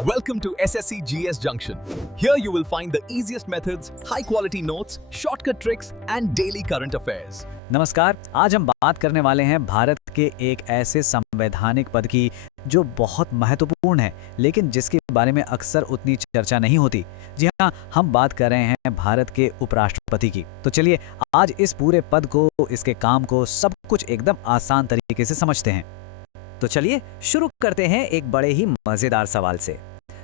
Welcome to SSC GS Junction. Here you will find the easiest methods, high quality notes, shortcut tricks and daily current affairs. नमस्कार, आज हम बात करने वाले हैं भारत के एक ऐसे संवैधानिक पद की जो बहुत महत्वपूर्ण है, लेकिन जिसके बारे में अक्सर उतनी चर्चा नहीं होती। जी हाँ, हम बात कर रहे हैं भारत के उपराष्ट्रपति की। तो चलिए आज इस पूरे पद को, इसके काम को, सब कुछ एकदम आसान तरीके से समझते हैं। तो चलिए शुरू करते हैं एक बड़े ही मजेदार सवाल से।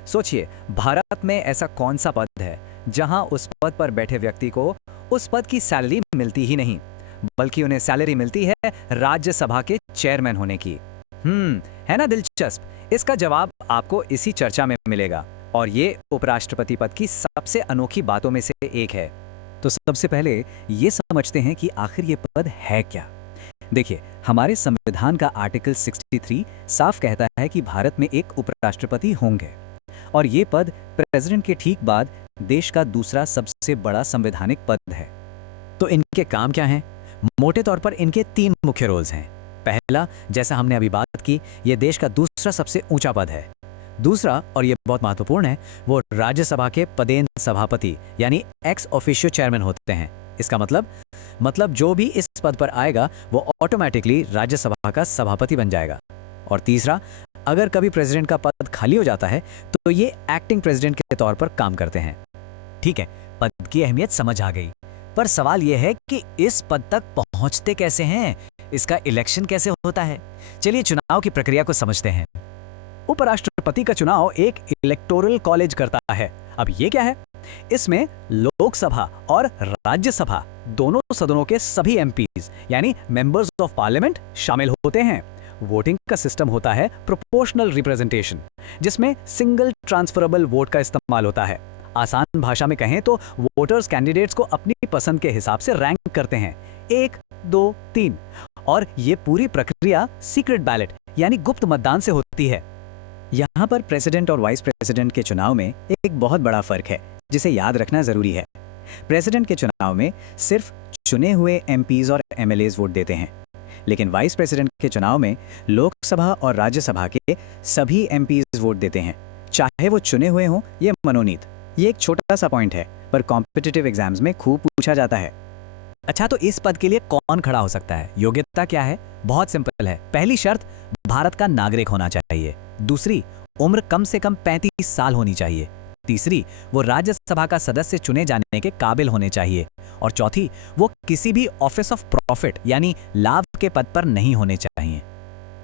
सोचिए, भारत में ऐसा कौन सा पद है जहां उस पद पर बैठे व्यक्ति को उस पद की सैलरी मिलती ही नहीं, बल्कि उन्हें सैलरी मिलती है राज्यसभा के चेयरमैन होने की। है ना दिलचस्प? इसका जवाब आपको इसी चर्चा में मिलेगा और ये उपराष्ट्रपति पद की सबसे अनोखी बातों में से एक है। तो सबसे पहले ये समझते हैं कि आखिर ये पद है क्या। देखिए, हमारे संविधान का आर्टिकल 63 साफ कहता है कि भारत में एक उपराष्ट्रपति होंगे और ये पद प्रेसिडेंट के ठीक बाद देश का दूसरा सबसे बड़ा संवैधानिक पद है। तो इनके काम क्या हैं? मोटे तौर पर इनके 3 मुख्य रोल्स हैं। पहला, जैसा हमने अभी बात की, ये देश का दूसरा सबसे ऊंचा पद है। दूसरा, और ये बहुत महत्वपूर्ण है, वो राज्यसभा के पदेन सभापति यानी एक्स ऑफिशियो चेयरमैन होते हैं। इसका मतलब जो भी इस पद पर आएगा वो ऑटोमेटिकली राज्यसभा का सभापति बन जाएगा। और तीसरा, अगर कभी प्रेसिडेंट का पद खाली हो जाता है तो ये एक्टिंग प्रेसिडेंट के तौर पर काम करते हैं। ठीक है, पद की अहमियत समझ आ गई, पर सवाल यह है कि इस पद तक पहुंचते कैसे हैं, इसका इलेक्शन कैसे होता है। चलिए चुनाव की प्रक्रिया को समझते हैं। उपराष्ट्रपति का चुनाव एक इलेक्टोरल कॉलेज करता है। अब ये क्या है? इसमें लोकसभा और राज्यसभा दोनों सदनों के सभी एमपीज यानी मेंबर्स ऑफ पार्लियामेंट शामिल होते हैं। वोटिंग का सिस्टम होता है प्रोपोर्शनल रिप्रेजेंटेशन, जिसमें सिंगल ट्रांसफरेबल वोट का इस्तेमाल होता है। आसान भाषा में कहें तो वोटर्स कैंडिडेट्स को अपनी पसंद के हिसाब से रैंक करते हैं 1, 2, 3, और ये पूरी प्रक्रिया सीक्रेट बैलेट यानी गुप्त मतदान से होती है। यहाँ पर प्रेसिडेंट और वाइस प्रेसिडेंट के चुनाव में एक बहुत बड़ा फर्क है जिसे याद रखना जरूरी है। प्रेसिडेंट के चुनाव में सिर्फ चुने हुए एमपीज और एमएलएज वोट देते हैं, लेकिन वाइस प्रेसिडेंट के चुनाव में लोकसभा और राज्यसभा के सभी एमपीज वोट देते हैं, चाहे वो चुने हुए हों या मनोनीत। ये एक छोटा सा पॉइंट है, पर कॉम्पिटिटिव एग्जाम्स में खूब पूछा जाता है। अच्छा, तो इस पद के लिए कौन खड़ा हो सकता है? योग्यता क्या है? बहुत सिंपल है। पहली शर्त, भारत का नागरिक होना चाहिए। दूसरी, उम्र कम से कम 35 साल होनी चाहिए। तीसरी, वो राज्यसभा का सदस्य चुने जाने के काबिल होने चाहिए। और चौथी, वो किसी भी ऑफिस ऑफ प्रॉफिट यानी लाभ के पद पर नहीं होने चाहिए।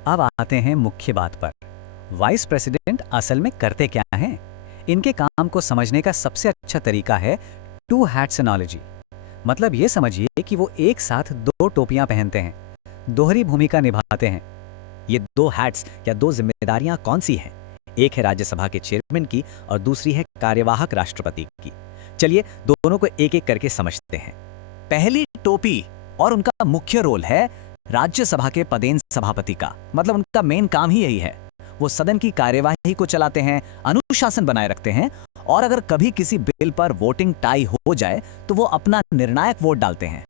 अब आते हैं मुख्य बात पर। वाइस प्रेसिडेंट असल में करते क्या हैं? इनके काम को समझने का सबसे अच्छा तरीका है टू हैट्स एनालॉजी। मतलब ये समझिए कि वो एक साथ 2 टोपियां पहनते हैं, दोहरी भूमिका निभाते हैं। ये 2 हैट्स या 2 जिम्मेदारियां कौन सी हैं? एक है राज्यसभा के चेयरमैन की और दूसरी है कार्यवाहक राष्ट्रपति की। चलिए दोनों को एक एक करके समझते हैं। पहली टोपी और उनका मुख्य रोल है राज्यसभा के पदेन सभापति का। मतलब उनका मेन काम ही यही है। वो सदन की कार्यवाही को चलाते हैं, अनुशासन बनाए रखते हैं, और अगर कभी किसी बिल पर वोटिंग टाई हो जाए तो वो अपना निर्णायक वोट डालते हैं।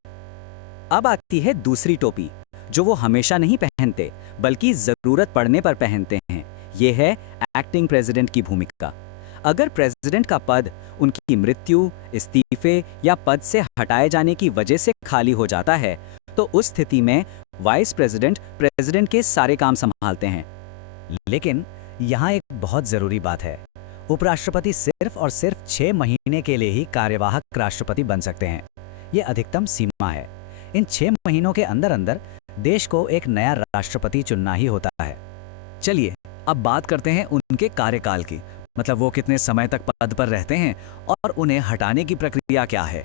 अब आती है दूसरी टोपी, जो वो हमेशा नहीं पहनते बल्कि जरूरत पड़ने पर पहनते हैं। ये है एक्टिंग प्रेसिडेंट की भूमिका। अगर प्रेसिडेंट का पद उनकी मृत्यु, इस्तीफे या पद से हटाए जाने की वजह से खाली हो जाता है तो उस स्थिति में वाइस प्रेसिडेंट प्रेसिडेंट के सारे काम संभालते हैं। लेकिन यहाँ एक बहुत जरूरी बात है, उपराष्ट्रपति सिर्फ और सिर्फ 6 महीने के लिए ही कार्यवाहक राष्ट्रपति बन सकते हैं। ये अधिकतम सीमा है। इन 6 महीनों के अंदर अंदर देश को एक नया राष्ट्रपति चुनना ही होता है। चलिए अब बात करते हैं उनके कार्यकाल की। मतलब वो कितने समय तक पद पर रहते हैं और उन्हें हटाने की प्रक्रिया क्या है।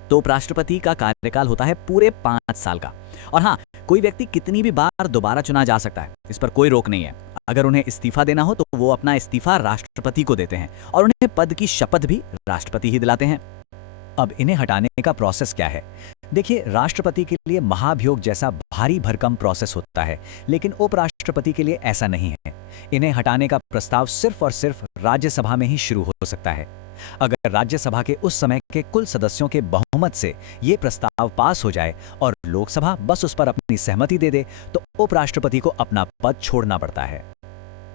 तो उपराष्ट्रपति का कार्यकाल होता है पूरे 5 साल का। और हाँ, कोई व्यक्ति कितनी भी बार दोबारा चुना जा सकता है, इस पर कोई रोक नहीं है। अगर उन्हें इस्तीफा देना हो तो वो अपना इस्तीफा राष्ट्रपति को देते हैं और उन्हें पद की शपथ भी राष्ट्रपति ही दिलाते हैं। अब इन्हें हटाने का प्रोसेस क्या है? देखिए, राष्ट्रपति के लिए महाभियोग जैसा भारी भरकम प्रोसेस होता है, लेकिन उपराष्ट्रपति के लिए ऐसा नहीं है। इन्हें हटाने का प्रस्ताव सिर्फ और सिर्फ राज्यसभा में ही शुरू हो सकता है। अगर राज्यसभा के उस समय के कुल सदस्यों के बहुमत से ये प्रस्ताव पास हो जाए और लोकसभा बस उस पर अपनी सहमति दे दे तो उपराष्ट्रपति को अपना पद छोड़ना पड़ता है।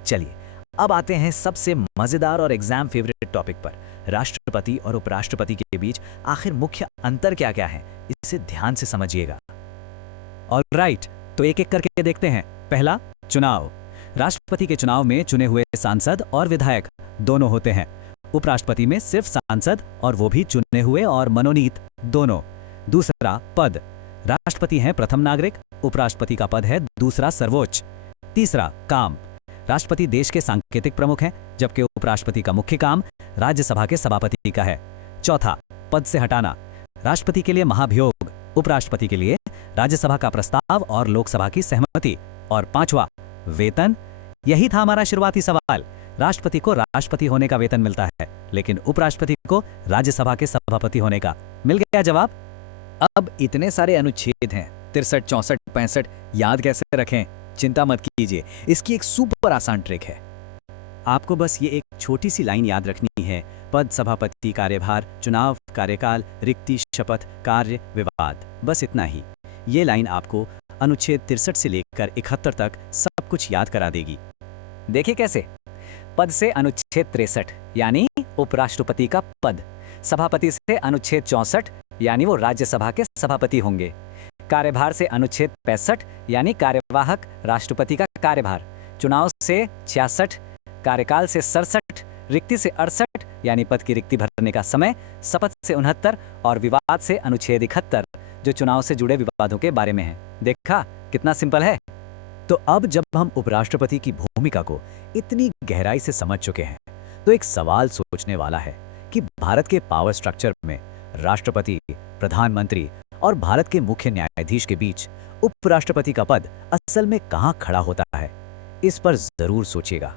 चलिए अब आते हैं सबसे मजेदार और एग्जाम फेवरेट टॉपिक पर, राष्ट्रपति और उपराष्ट्रपति के बीच आखिर मुख्य अंतर क्या क्या है, इसे ध्यान से समझिएगा। ऑलराइट, तो एक एक करके देखते हैं। पहला, चुनाव। राष्ट्रपति के चुनाव में चुने हुए सांसद और विधायक दोनों होते हैं। उपराष्ट्रपति में सिर्फ सांसद, और वो भी चुने हुए और मनोनीत दोनों। दूसरा, पद। राष्ट्रपति हैं प्रथम नागरिक, उपराष्ट्रपति का पद है दूसरा सर्वोच्च। तीसरा, काम। राष्ट्रपति देश के सांकेतिक प्रमुख हैं, जबकि उपराष्ट्रपति का मुख्य काम राज्यसभा के सभापति का है। चौथा, पद से हटाना। राष्ट्रपति के लिए महाभियोग, उपराष्ट्रपति के लिए राज्यसभा का प्रस्ताव और लोकसभा की सहमति। और पांचवा, वेतन। यही था हमारा शुरुआती सवाल। राष्ट्रपति को राष्ट्रपति होने का वेतन मिलता है, लेकिन उपराष्ट्रपति को राज्यसभा के सभापति होने का। मिल गया जवाब। अब इतने सारे अनुच्छेद हैं, 63, 64, 65, याद कैसे रखें? चिंता मत कीजिए, इसकी एक सुपर आसान ट्रिक है। आपको बस ये एक छोटी सी लाइन याद रखनी है: पद, सभापति, कार्यभार, चुनाव, कार्यकाल, रिक्ति, शपथ, कार्य, विवाद। बस इतना ही। ये लाइन आपको अनुच्छेद 63 से लेकर 71 तक सब कुछ याद करा देगी। देखिए कैसे। पद से अनुच्छेद 63 यानी उपराष्ट्रपति का पद। सभापति से अनुच्छेद 64 यानी वो राज्यसभा के सभापति होंगे। कार्यभार से अनुच्छेद 65 यानी कार्यवाहक राष्ट्रपति का कार्यभार। चुनाव से 66, कार्यकाल से 67, रिक्ति से 68 यानी पद की रिक्ति भरने का समय, शपथ से 69 और विवाद से अनुच्छेद 71 जो चुनाव से जुड़े विवादों के बारे में है। देखा कितना सिंपल है। तो अब जब हम उपराष्ट्रपति की भूमिका को इतनी गहराई से समझ चुके हैं, तो एक सवाल सोचने वाला है कि भारत के पावर स्ट्रक्चर में राष्ट्रपति, प्रधानमंत्री और भारत के मुख्य न्यायाधीश के बीच उपराष्ट्रपति का पद असल में कहां खड़ा होता है। इस पर जरूर सोचिएगा।